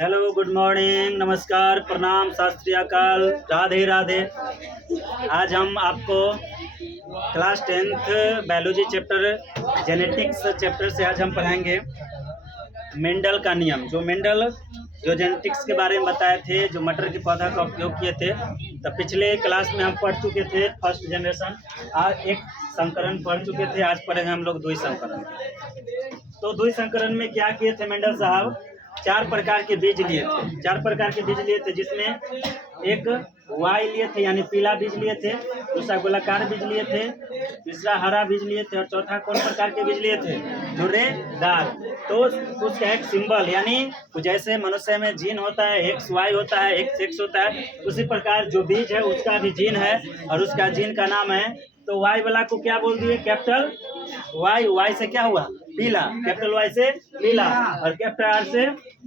Hello, good morning, नमस्कार, प्रणाम, सत श्री अकाल, राधे राधे। आज हम आपको class 10th biology chapter genetics chapter से आज हम पढ़ाएंगे मेंडल का नियम। जो मेंडल जो जेनेटिक्स के बारे में बताए थे, जो मटर के पौधा का उपयोग किए थे, तो पिछले क्लास में हम पढ़ चुके थे फर्स्ट जनरेशन। आज एक संकरण पढ़ चुके थे, आज पढ़ेंगे हम लोग द्वि संकरण। तो द्वि संकरण में क्या किए थे मेंडल साहब? 4 प्रकार के बीज लिए थे। 4 प्रकार के बीज लिए थे, जिसमें एक वाई लिए थे यानी पीला बीज लिए थे, दूसरा गोलाकार बीज लिए थे, तीसरा हरा बीज लिए थे, और चौथा कौन प्रकार के बीज लिए थे? धुर्रेदार। तो उसका एक सिंबल यानी जैसे मनुष्य में जीन होता है, एक्स वाई होता है, एक्स एक्स होता है, उसी प्रकार जो बीज है उसका भी जीन है और उसका जीन का नाम है। तो वाई वाला को क्या बोल दिए? Capital Y. वाई से क्या हुआ? पीला। कैपिटल वाई से पीला, और कैपिटल आर से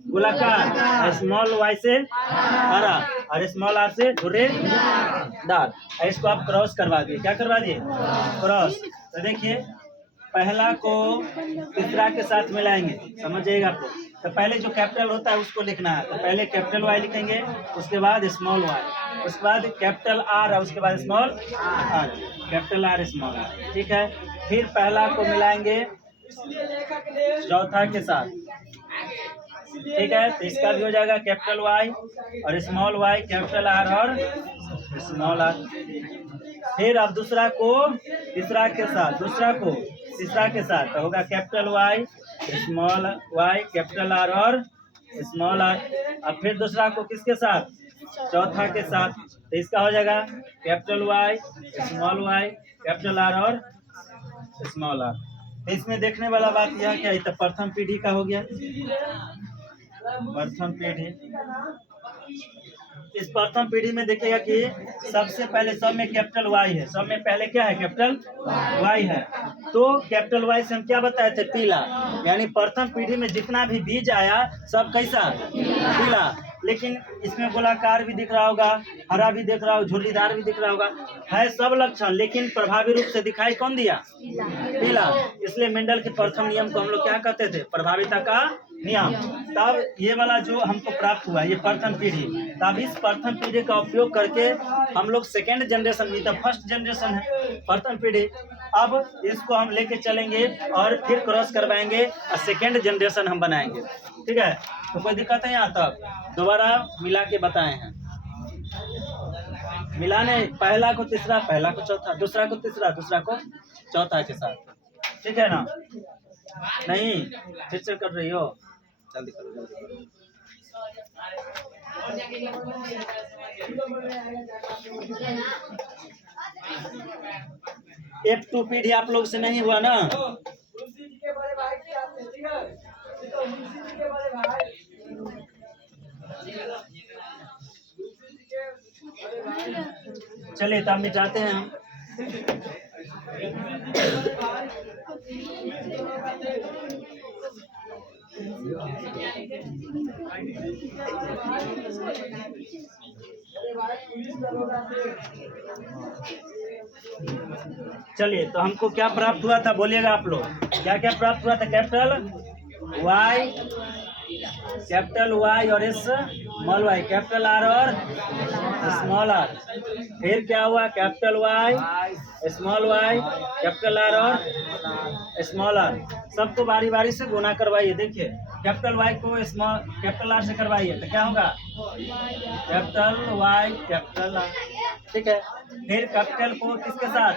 गोलाकार, स्मॉल वाई से हरा, और स्मॉल आर से धुर्रेदार। इसको आप क्रॉस करवा दिए। क्या करवा दिए? क्रॉस। तो देखिए, पहला को तीसरा के साथ मिलाएंगे, समझ जाइएगा आप लोग। तो पहले जो कैपिटल होता है उसको लिखना है, तो पहले कैपिटल वाई लिखेंगे, उसके बाद स्मॉल वाई, उसके बाद कैपिटल आर, और उसके बाद small R, capital R small R. ठीक है। फिर पहला को मिलाएंगे चौथा के साथ, ठीक है। तो इसका भी हो जाएगा कैपिटल वाई और स्मॉल वाई, कैपिटल आर और स्मॉल आर। फिर अब दूसरा को तीसरा के साथ, दूसरा को तीसरा के साथ, तो होगा capital Y, small Y, capital R और स्मॉल आर। अब फिर दूसरा को किसके साथ? चौथा के साथ। तो इसका हो जाएगा capital Y, small Y, capital R और स्मॉल आर। तो इसमें देखने वाला बात यह क्या है, तो प्रथम पीढ़ी का हो गया। प्रथम पीढ़ी, इस प्रथम पीढ़ी में देखिएगा कि सबसे पहले सब में कैपिटल वाई है, सब में पहले क्या है? कैपिटल वाई है। तो कैपिटल वाई से हम क्या बताए थे? पीला। यानी प्रथम पीढ़ी में जितना भी बीज आया सब कैसा? पीला। लेकिन इसमें गोलाकार भी दिख रहा होगा, हरा भी दिख रहा होगा, झुर्रीदार भी दिख रहा होगा, है सब लक्षण, लेकिन प्रभावी रूप से दिखाई कौन दिया? पीला। इसलिए मेंडल के प्रथम नियम को हम लोग क्या कहते थे? प्रभाविता का नियम। तब ये वाला जो हमको प्राप्त हुआ, ये प्रथम पीढ़ी, तब इस प्रथम पीढ़ी का उपयोग करके हम लोग सेकेंड जनरेशन में, तब फर्स्ट जनरेशन है प्रथम पीढ़ी, अब इसको हम लेके चलेंगे और फिर क्रॉस करवाएंगे और सेकेंड जनरेशन हम बनाएंगे। ठीक है। तो कोई दिक्कत है यहाँ तक? दोबारा मिला के बताए हैं, मिलाने पहला को तीसरा, पहला को चौथा, दूसरा को तीसरा, दूसरा को चौथा के साथ। ठीक है ना? नहीं फिर से कर रही हो? जल्दी करो, जल्दी करो। F2 पीढ़ी आप लोग से नहीं हुआ ना? चलिए तब मिटाते हैं हम। चलिए, तो हमको क्या प्राप्त हुआ था बोलिएगा आप लोग? क्या क्या प्राप्त हुआ था? कैपिटल वाई, कैपिटल वाई और स्मॉल वाई, कैपिटल आर और स्मॉल आर। फिर क्या हुआ? Capital Y, small Y, capital R और स्मॉल आर। सबको बारी बारी से गुना करवाइए। देखिए, कैपिटल वाई को स्मॉल कैपिटल आर से करवाइए तो क्या होगा? Capital Y, capital R. ठीक है। फिर कैपिटल को किसके साथ?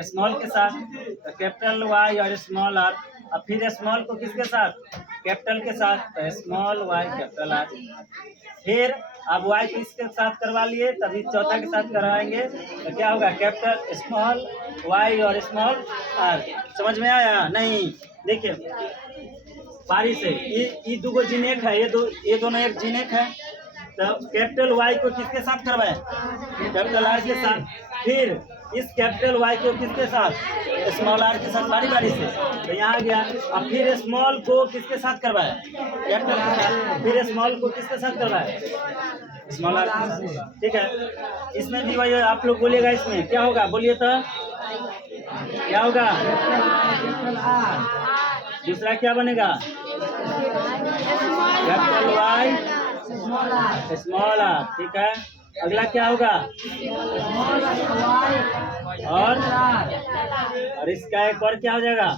स्मॉल के साथ, तो कैपिटल वाई और स्मॉल आर। अब फिर स्मॉल को किसके साथ? कैपिटल के साथ, तो स्मॉल वाई, कैपिटल आर। फिर अब वाई को इसके साथ करवा लिए, तभी चौथा के साथ करवाएंगे तो क्या होगा? कैपिटल स्मॉल वाई और स्मॉल आर। समझ में आया? नहीं? देखिए बारी से, ये दो जीन एक है, ये दोनों एक जीन एक है। तो कैपिटल वाई को किसके साथ करवाए? कैपिटल आर के साथ। फिर इस कैपिटल वाई को किसके साथ? स्मॉल आर के साथ, बारी बारी से। तो यहाँ गया। अब फिर स्मॉल को किसके साथ करवाए? कैपिटल के साथ। फिर स्मॉल को किसके साथ करवाए? स्मॉल आर के साथ। ठीक है। इसमें भी वही आप लोग बोलिएगा, इसमें क्या होगा? बोलिए तो क्या होगा? दूसरा क्या बनेगा? Capital Y small R. ठीक है, अगला क्या होगा? और इसका एक और क्या हो जाएगा?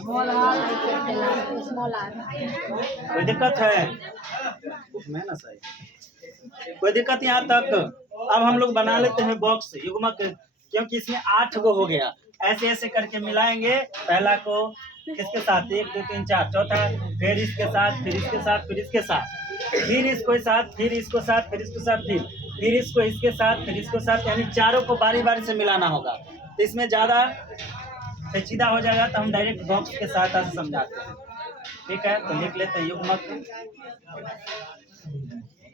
कोई दिक्कत है? उसमें ना सही, कोई दिक्कत यहाँ तक? अब हम लोग बना लेते हैं बॉक्स युग्मक, क्योंकि इसमें 8 गो हो गया। ऐसे ऐसे करके मिलाएंगे, पहला को किसके साथ, 1 2 3 4, चौथा फिर इसके साथ, फिर इसके साथ, फिर इसके साथ, फिर इसको साथ, फिर इसको साथ, फिर इसको साथ, फिर इसको इसके साथ, फिर इसको साथ, यानी चारों को बारी बारी से मिलाना होगा। तो इसमें ज्यादा पेचीदा हो जाएगा, तो हम डायरेक्ट बॉक्स के साथ समझाते हैं। ठीक है, तो लिख लेते हैं युग्मक।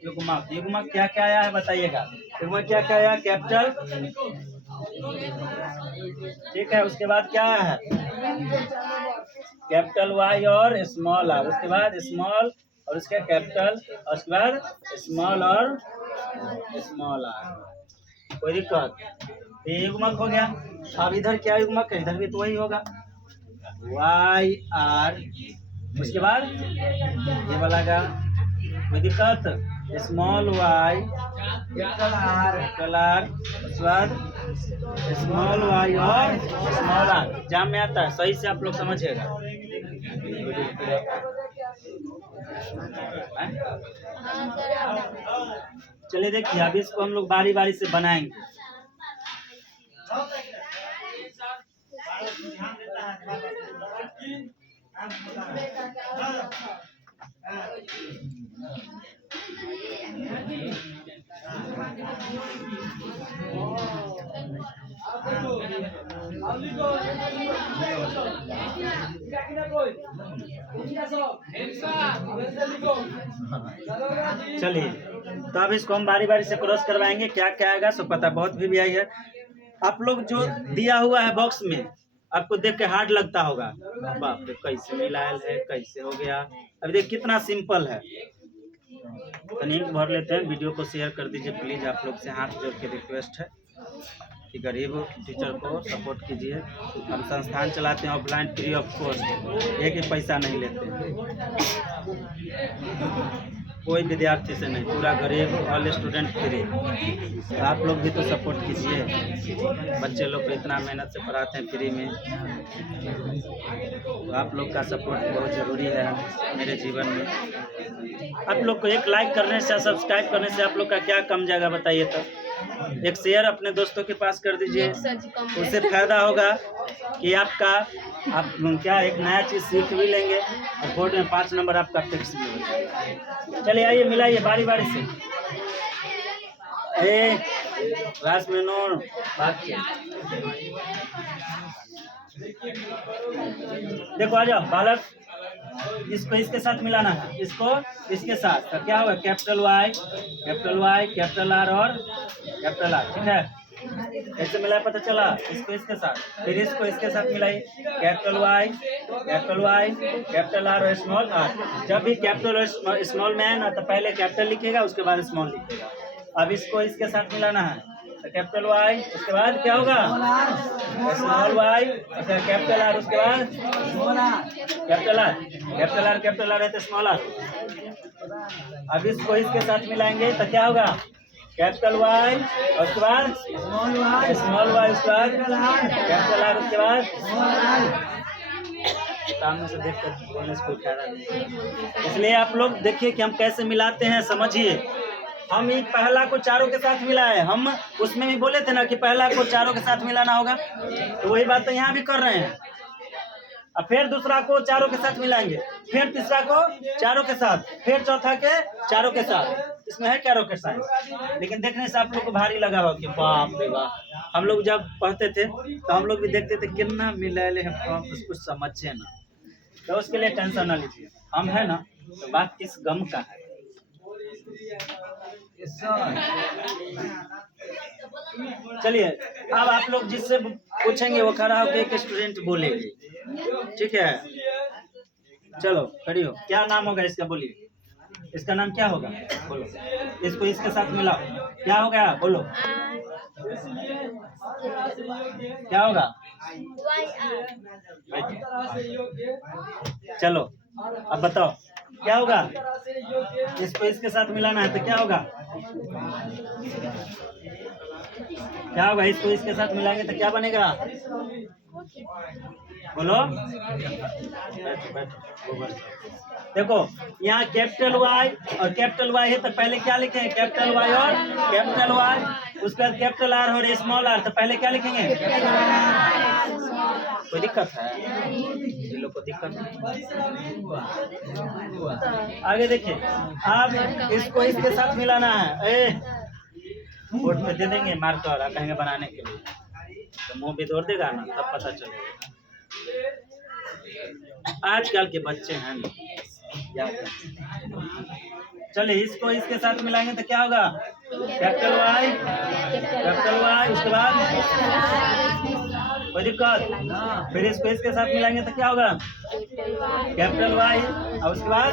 युग्मक, युग्मक क्या क्या आया है बताइएगा? युग्मक क्या क्या आया? कैपिटल, ठीक है, उसके बाद क्या है? कैपिटल वाई और स्मॉल आर, उसके बाद स्मॉल और उसका कैपिटल, और उसके बाद स्मॉल और स्मॉल आर। कोई दिक्कत? ये युग्मक हो गया। अब इधर क्या युग्मक है? इधर भी तो वही होगा, वाई आर, उसके बाद ये वाला का। कोई दिक्कत? स्मॉल वाई कैपिटल आर, उसके बाद स्मॉल वाई और स्मॉल आर। एग्जाम में आता है, सही से आप लोग समझिएगा। चलिए देखिए, अब इसको हम लोग बारी बारी से बनाएंगे। चलिए, तो अब इसको हम बारी बारी से क्रॉस करवाएंगे। क्या क्या आएगा सो पता, बहुत भी आई है। आप लोग जो दिया हुआ है बॉक्स में, आपको देख के हार्ड लगता होगा, बाप रे कैसे मिलायल है, कैसे हो गया। अभी देख कितना सिंपल है। तनिक भर लेते हैं। वीडियो को शेयर कर दीजिए प्लीज, आप लोग से हाथ जोड़ के रिक्वेस्ट है कि गरीब टीचर को सपोर्ट कीजिए। हम संस्थान चलाते हैं ऑफलाइन, फ्री ऑफ कॉस्ट, एक ही पैसा नहीं लेते, कोई विद्यार्थी से नहीं, पूरा गरीब ऑल स्टूडेंट फ्री। तो आप लोग भी तो सपोर्ट कीजिए, बच्चे लोग को इतना मेहनत से पढ़ाते हैं फ्री में, तो आप लोग का सपोर्ट बहुत ज़रूरी है मेरे जीवन में। आप लोग को एक लाइक करने से, सब्सक्राइब करने से आप लोग का क्या कम जाएगा बताइए? तो एक शेयर अपने दोस्तों के पास कर दीजिए, उससे फायदा होगा कि आपका आप क्या एक नया चीज़ सीख भी लेंगे और बोर्ड में 5 नंबर आपका फिक्स भी हो जाएगा। चलिए आइए मिलाइए बारी बारी से। क्लास में नो बात किया, देखो आ जाओ बालक, इसको इसके साथ मिलाना है, इसको इसके साथ, तो क्या होगा? कैपिटल वाई कैपिटल आर और कैपिटल आर। ठीक है, ऐसे मिलाया, पता चला? इसको इसके साथ, फिर इसको इसके साथ मिलाइए, कैपिटल वाई कैपिटल आर और स्मॉल आर। जब भी कैपिटल और स्मॉल में है ना, तो पहले कैपिटल लिखेगा, उसके बाद स्मॉल लिखेगा। अब इसको इसके साथ मिलाना है, तो कैपिटल वाई, उसके बाद क्या होगा? स्मॉल वाई, कैपिटल आर, उसके बाद कैपिटल आर है तो स्मॉल आर। अब इसको इसके साथ मिलाएंगे तो क्या होगा? कैपिटल वाई और उसके बाद स्मॉल वाई, उसके बाद कैपिटल आर, उसके बाद सामने से देख कर बोलने से कोई फायदा नहीं। इसलिए आप लोग देखिए कि हम कैसे मिलाते हैं, समझिए। हम ही पहला को चारों के साथ मिलाए, हम उसमें भी बोले थे ना कि पहला को चारों के साथ मिलाना होगा, तो वही बात तो यहाँ भी कर रहे हैं। अब फिर दूसरा को चारों के साथ मिलाएंगे, फिर तीसरा को चारों के साथ, फिर चौथा के चारों के साथ। इसमें है क्या रॉकेट साइंस? लेकिन देखने से आप लोग को भारी लगा हो कि बाप रे बाप। हम लोग जब पढ़ते थे तो हम लोग भी देखते थे कितना मिलाए हैं, कुछ समझे ना, तो उसके लिए टेंशन ना लीजिए, हम है ना, तो बात किस गम का है। चलिए, अब आप लोग जिससे पूछेंगे वो खड़ा होकर एक स्टूडेंट बोलेगी, ठीक है? चलो खड़ी हो, क्या नाम होगा इसका? बोलिए, इसका नाम क्या होगा? बोलो, इसको इसके साथ मिलाओ, क्या होगा? बोलो, क्या होगा? चलो अब बताओ क्या होगा, इसको इसके साथ मिलाना है तो क्या होगा, क्या होगा, इसको इसके साथ मिलाएंगे तो क्या बनेगा, बोलो। देखो यहाँ कैपिटल वाई और कैपिटल वाई है तो पहले क्या लिखेंगे, कैपिटल वाई और कैपिटल वाई, उसके बाद कैपिटल आर और स्मॉल आर, तो पहले क्या लिखेंगे, कोई दिक्कत है, ये लोग को दिक्कत नहीं। आगे देखिए, अब इसको इसके साथ मिलाना है, बोर्ड पे दे देंगे मार्कर, आप कहेंगे बनाने के लिए तो मुंह भी दौड़ देगा ना, तब पता चलेगा। आजकल के बच्चे हैं ना, चलिए इसको इसके साथ मिलाएंगे तो क्या होगा, कैपिटल वाई, उसके बाद कोई दिक्कत, फिर इसको इसके साथ मिलाएंगे तो क्या होगा, कैपिटल वाई और उसके बाद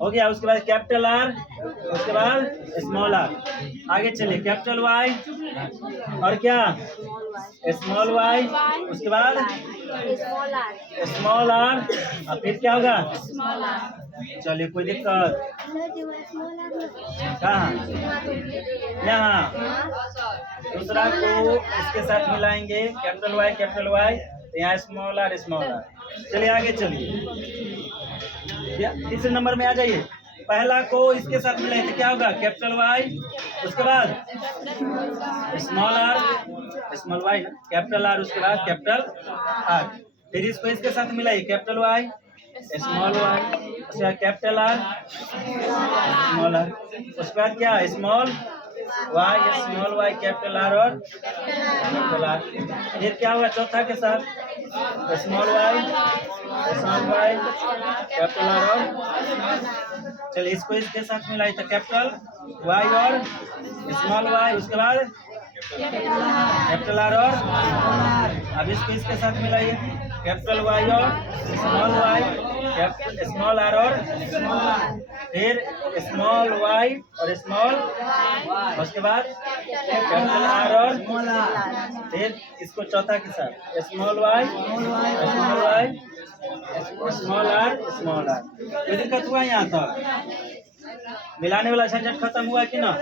हो गया, उसके बाद कैपिटल आर, उसके बाद स्मॉल आर। आगे चलिए, कैपिटल वाई और क्या, स्मॉल वाई, उसके बाद स्मॉल आर और फिर क्या होगा, चलिए कोई दिक्कत, कहाँ, यहाँ दूसरा को इसके साथ मिलाएंगे, कैपिटल वाई तो यहाँ स्मॉल आर। चलिए आगे चलिए, तीसरे नंबर में आ जाइए, पहला को इसके साथ मिलाएंगे तो क्या होगा, कैपिटल वाई, उसके बाद स्मॉल वाई, कैपिटल आर, उसके बाद कैपिटल आर, फिर इसको इसके साथ मिलाइए, कैपिटल वाई, स्मॉल वाई, उसके बाद कैपिटल आर, स्मॉल आर, उसके बाद क्या, स्मॉल वाई, कैपिटल आर और कैपिटल आर, फिर क्या हुआ चौथा के साथ, स्मॉल वाई, कैपिटल आर और, चलिए इसको इसके साथ मिलाइए तो कैपिटल वाई और स्मॉल वाई, उसके बाद कैपिटल आर और, अब इसको इसके साथ मिलाइए, कैपिटल वाई और स्मॉल आर और फिर स्मॉल वाई और स्मॉल, उसके बाद कैपिटल आर और फिर इसको चौथा के साथ स्मॉल वाई, स्मॉल आर। कोई दिक्कत हुआ यहाँ तक, मिलाने वाला झंझट खत्म हुआ कि ना,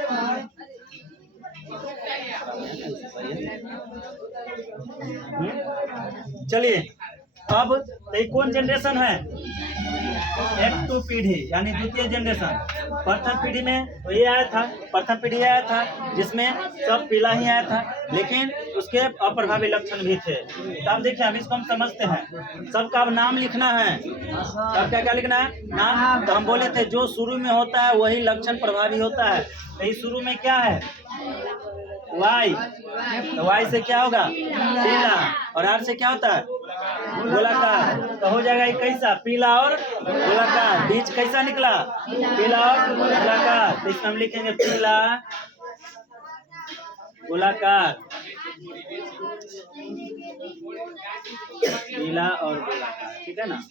चलिए अब ये कौन जनरेशन है, F2 पीढ़ी यानी द्वितीय जनरेशन। प्रथम पीढ़ी में तो ये आया था, प्रथम पीढ़ी आया था जिसमें सब पीला ही आया था, लेकिन उसके अप्रभावी लक्षण भी थे। तो अब देखिए, हम इसको हम समझते हैं, सबका अब नाम लिखना है, सबका क्या लिखना है, नाम। तो हम बोले थे जो शुरू में होता है वही लक्षण प्रभावी होता है, तो इस शुरू में क्या है, वाई, तो वाई से क्या होगा, पीला, और आर से क्या होता है, गोलाकार, तो हो जाएगा कैसा, पीला और गोलाकार, बीच कैसा निकला, पीला और गोलाकार, तो इसमें हम लिखेंगे पीला गोलाकार, पीला और गोलाकार, ठीक है ना,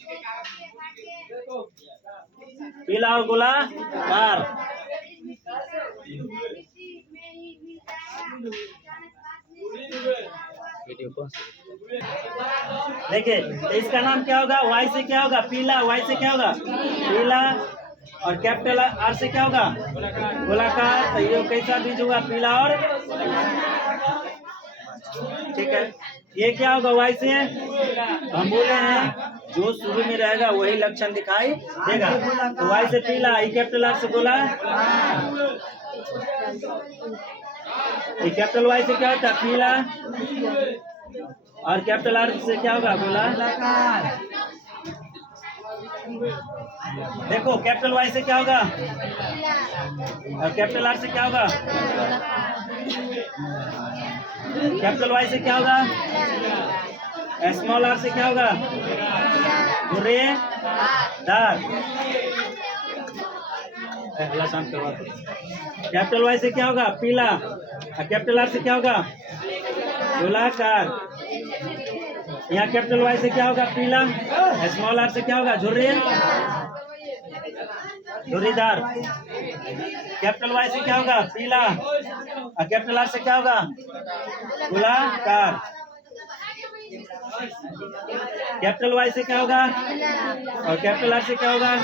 पीला और गोलाकार। देखिए तो इसका नाम क्या होगा, वाई से क्या होगा, पीला, वाई से क्या होगा, पीला, और कैपिटल आर से क्या होगा, गोलाकार, तो ये कैसा बीज होगा, पीला और, ठीक है। ये क्या होगा, वाई से हम बोले हैं जो शुरू में रहेगा वही लक्षण दिखाई देगा, तो वाई से पीला, ई कैपिटल आर से गोला, कैपिटल वाई से क्या होता है, पीला, और कैपिटल आर से क्या होगा, गोलाकार। देखो कैपिटल वाई से क्या होगा, और कैपिटल आर से क्या होगा, कैपिटल वाई से क्या होगा, स्मॉल आर से क्या होगा, दार, शांत करवा। कैपिटल वाई से क्या होगा, पीला, और कैपिटल आर से क्या होगा, गोलाकार। यहाँ कैपिटल वाई से क्या होगा, पीला, स्मॉल आर से क्या होगा, झुर्रीदार। कैपिटल वाई से क्या होगा, पीला, और कैपिटल आर से क्या होगा, गोलाकार। कैपिटल वाई से क्या होगा और कैपिटल आर से क्या होगा?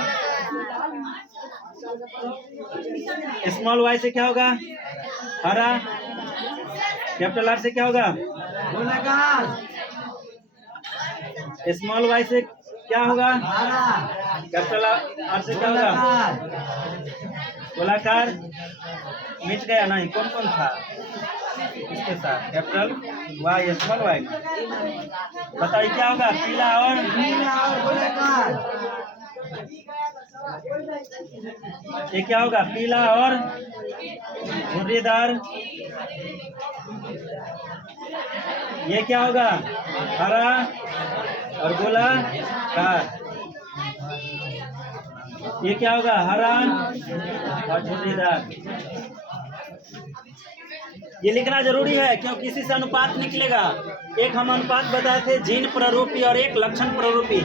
स्मॉल वाई से क्या होगा? हरा। कैपिटल आर से क्या होगा? गोलाकार। स्मॉल वाई से क्या होगा? हरा। कैपिटल आर से क्या होगा? गोलाकार। मिट गया नहीं, कौन कौन था इसके साथ? Capital Y small Y. बताइए क्या होगा? पीला और गोलाकार। ये क्या होगा? पीला और झुर्रीदार। ये क्या होगा? हरा और गोलाकार। ये क्या होगा? हरा और झुर्रीदार। ये लिखना जरूरी है क्योंकि इसी से अनुपात निकलेगा। एक हम अनुपात बताए थे जीन प्रारूपी और एक लक्षण प्रारूपी।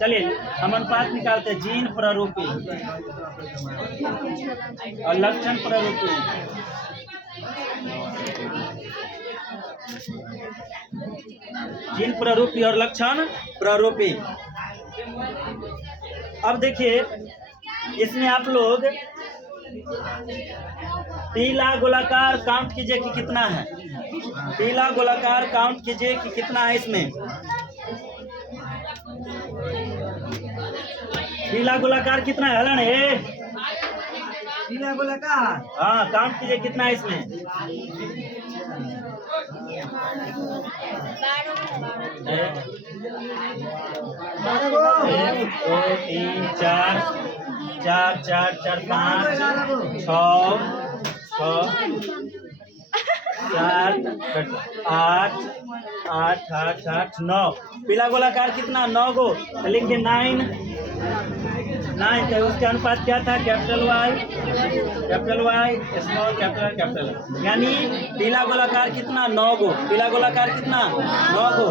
चलिए हम अनुपात निकालते हैं। जीन प्रारूपी और लक्षण प्रारूपी। जीन प्रारूपी और लक्षण प्रारूपी। अब देखिए इसमें आप लोग पीला गोलाकार काउंट कीजिए कि कितना है। पीला गोलाकार काउंट कीजिए कि कितना है इसमें। पीला गोलाकार कितना है? हलन है पीला गोलाकार। हाँ काउंट कीजिए कितना है इसमें। 1 2 3 4 4 4 4 5 6 7 8 8 8 8 9। पीला गोलाकार कितना? 9 गो। लिखिए 9 तो उसके अनुपात क्या था? Capital Y small capital capital. यानी पीला गोलाकार कितना? 9 गो। पीला गोलाकार कितना? 9 गो।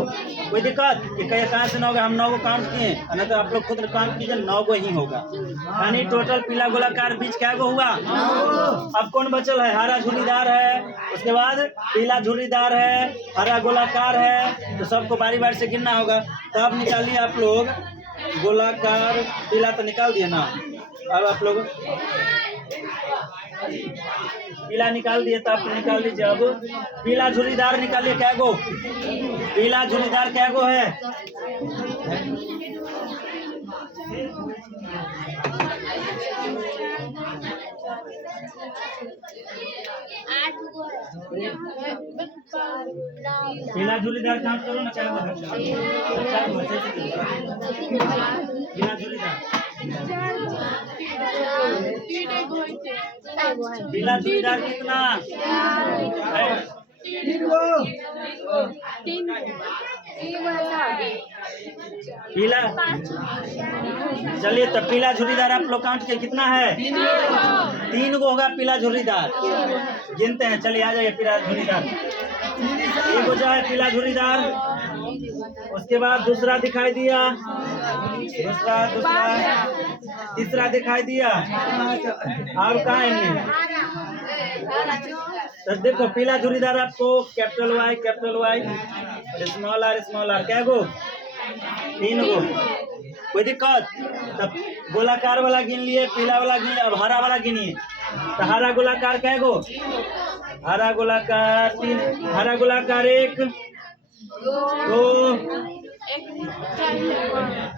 कोई दिक्कत कि कहाँ से 9 गो? हम 9 गो काउंट किए, नहीं तो आप लोग खुद काउंट कीजिए, 9 गो ही होगा। यानी टोटल पीला गोलाकार बीज क्या गो हुआ? अब कौन बचल है? हरा झुर्रीदार है, उसके बाद पीला झुर्रीदार है, हरा गोलाकार है। तो सबको बारी बारी से गिनना होगा। तब निकालिए आप लोग गोलाकार। पीला तो निकाल दिए ना। अब आप लोग पीला निकाल दिए तो आप निकाल लीजिए। अब पीला झुर्रीदार निकालिए क्या गो? पीला झुर्रीदार क्या गो है? पीला झुर्रीदार काउंट करो ना। क्या पीला झुर्रीदार पीला झुर्रीदार कितना? पीला। चलिए तब पीला झुर्रीदार आप लोग काउंट के कितना है? 3 गो होगा पीला झुर्रीदार। गिनते हैं। चलिए आ जाइए। पीला झुर्रीदार 1 हो जाए पीला झुर्रीदार। उसके बाद दूसरा दिखाई दिया, दूसरा तीसरा दिखाई दिया। और कहाँ है? तो देखो पीला झुर्रीदार आपको कैपिटल वाई स्मॉल आर क्या गो? 3 गो। कोई दिक्कत? तब गोलाकार वाला गिन लिए, पीला वाला गिन लिए। अब हरा वाला गिनिए। तो हरा गोलाकार क्या गो? हरा गोलाकार 3। हरा गोलाकार 1 2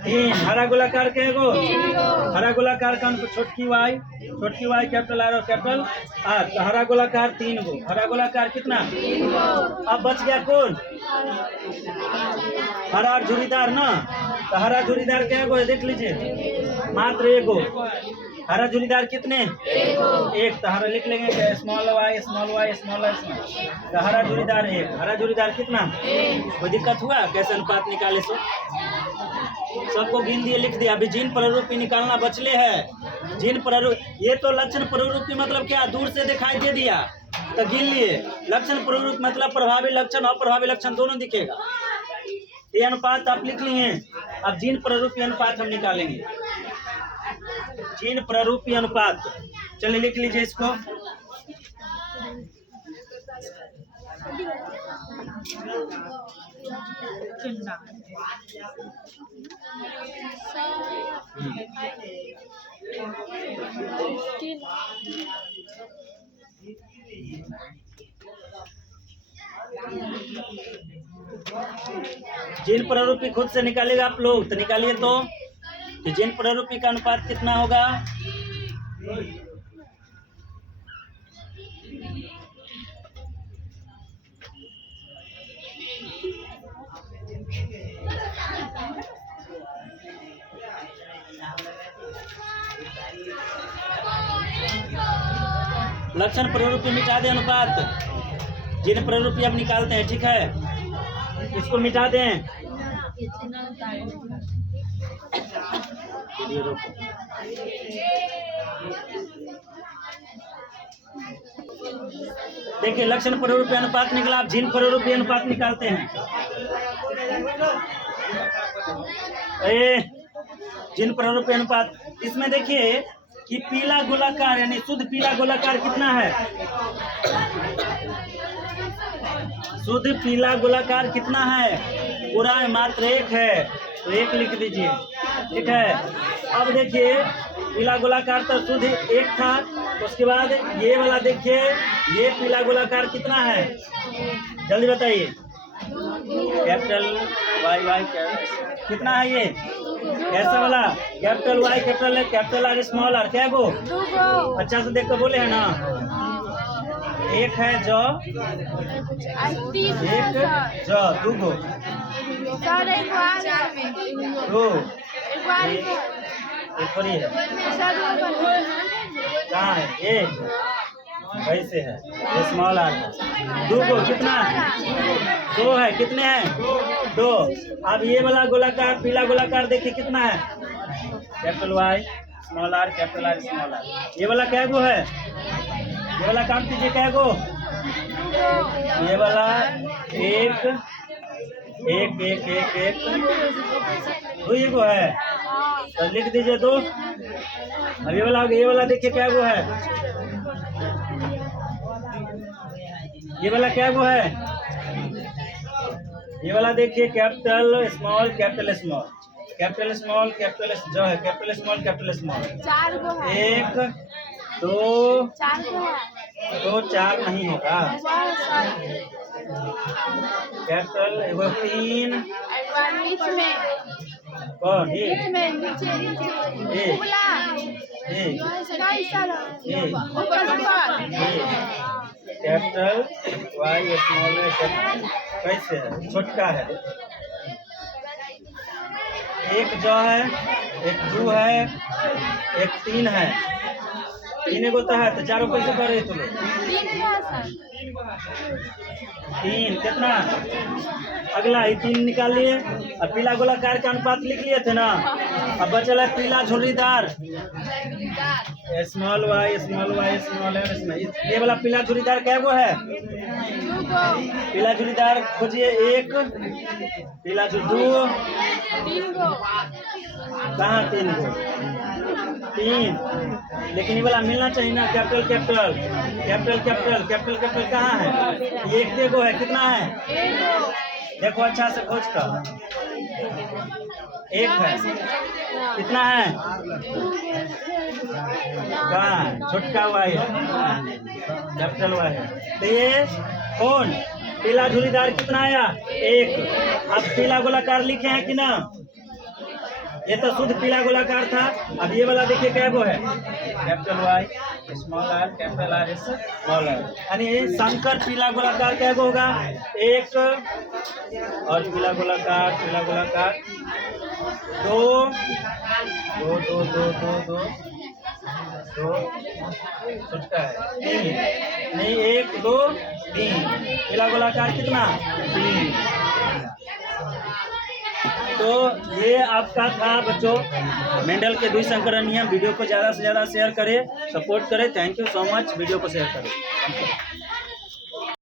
3। हरा गोलाकार क्या गो? हरा गोलाकार का छोटकी वाई कैपिटल आर और कैपिटल आर। तो हरा गोलाकार 3 गो। हरा गोलाकार कितना? अब बच गया कौन? हरा झुर्रीदार ना। तो हरा झुर्रीदार क्या गो? देख लीजिए मात्र 1 गो। हरा झुर्रीदार कितने? 1। तो हरा लिख लेंगे स्मॉल वाई तो हरा झुर्रीदार 1। हरा झुर्रीदार कितना? कोई दिक्कत हुआ? कैसे अनुपात निकाले? सो सबको गिन दिए, लिख दिया। अभी जीन प्रारूपी निकालना बचले है। जीन प्रारूपी ये तो लक्षण प्रारूपी मतलब क्या? दूर से दिखाई दे दिया तो गिन लिए। लक्षण प्रारूपी मतलब प्रभावी लक्षण और अप्रभावी लक्षण दोनों दिखेगा। ये अनुपात आप लिख लिए। अब जीन प्रारूपी अनुपात हम निकालेंगे। जीन प्रारूपी अनुपात। चलिए लिख लीजिए इसको। जिन प्रारूपी खुद से निकालिएगा आप लोग, तो निकालिए तो कि जिन प्रारूपी का अनुपात कितना होगा। लक्षण प्रारूपी मिटा दे अनुपात, जिन प्रारूपी अब निकालते हैं, ठीक है, इसको मिटा दें। देखिए लक्षण प्रारूपी अनुपात निकला, आप जिन प्रारूपी अनुपात निकालते हैं। जिन प्रारूपी अनुपात, इसमें देखिए कि पीला गोलाकार यानी शुद्ध पीला गोलाकार कितना है, शुद्ध पीला गोलाकार कितना है, पूरा मात्र 1 है, तो 1 लिख दीजिए, ठीक है। अब देखिए पीला गोलाकार तो शुद्ध 1 था, तो उसके बाद ये वाला देखिए, ये पीला गोलाकार कितना है, जल्दी बताइए। कैपिटल वाई कितना है ये, ऐसा वाला कैपिटल वाई कैपिटल है, कैपिटल आर स्मॉल आर, क्या गो, अच्छा से देख कर बोले है ना। 1 है जो, 1 जो, 2 गो, 2 थोड़ी है, कहाँ है, 1 वैसे है, ये स्मॉल आर है। 2 को कितना, 2 है, कितने हैं, 2। अब ये वाला गोलाकार पीला गोलाकार देखिए कितना है, capital Y small R capital R small R, ये वाला क्या गो है, ये वाला काट दीजिए, क्या गो, ये वाला 1 1 1 1 1 2 गो है, तो लिख दीजिए 2। अब ये वाला देखिए क्या गो है, ये वाला क्या गो है, ये वाला देखिए capital small capital small capital small capital जो है कैपिटल स्मॉल 4 गो है, 1 2 4 गो है, तो 4 नहीं होगा, कैपिटल एगो 3 बीच में, कौन बीच में, नीचे ये खुला, कैपिटल वाई स्मॉल कैसे है, छोटका है, 1 जो है, 1 2 है, 1 3 है, 3 गो तो है, तो 4 कैसे कर रहे तुम लोग, 3 कितना, अगला ही 3 निकाल लिए। अब पीला गोलाकार का अनुपात लिख लिए थे ना, अब बचल है पीला झुर्रीदार, स्मॉल वाई स्मॉल है, ये वाला पीला झुर्रीदार क्या गो है, पीला झुर्रीदार खोजिए, 1 पीला 2 कहाँ, 3 गो, 3, लेकिन ये वाला मिलना चाहिए ना, capital capital capital capital capital capital कहाँ है, ये 1 गो है, कितना है, देखो अच्छा से खोज कर, 1 है, कितना है, कहाँ है, छोटका हुआ है, कैपिटल हुआ है, तो ये कौन पीला झुर्रीदार कितना आया, 1। अब पीला गोलाकार लिखे हैं कि ना, ये तो शुद्ध पीला गोलाकार था। अब ये वाला देखिए क्या गो है, capital Y small R capital R small R, यानी संकर पीला गोलाकार क्या गो होगा, 1 और पीला गोलाकार 2 2 2 2 2 2 2 छोटका है, 3 नहीं, 1 2 3 पीला गोलाकार कितना, 3। तो ये आपका था बच्चों मेंडल के द्विसंकरण नियम। वीडियो को ज़्यादा से ज़्यादा शेयर करें, सपोर्ट करें। Thank you so much. Video को शेयर करें।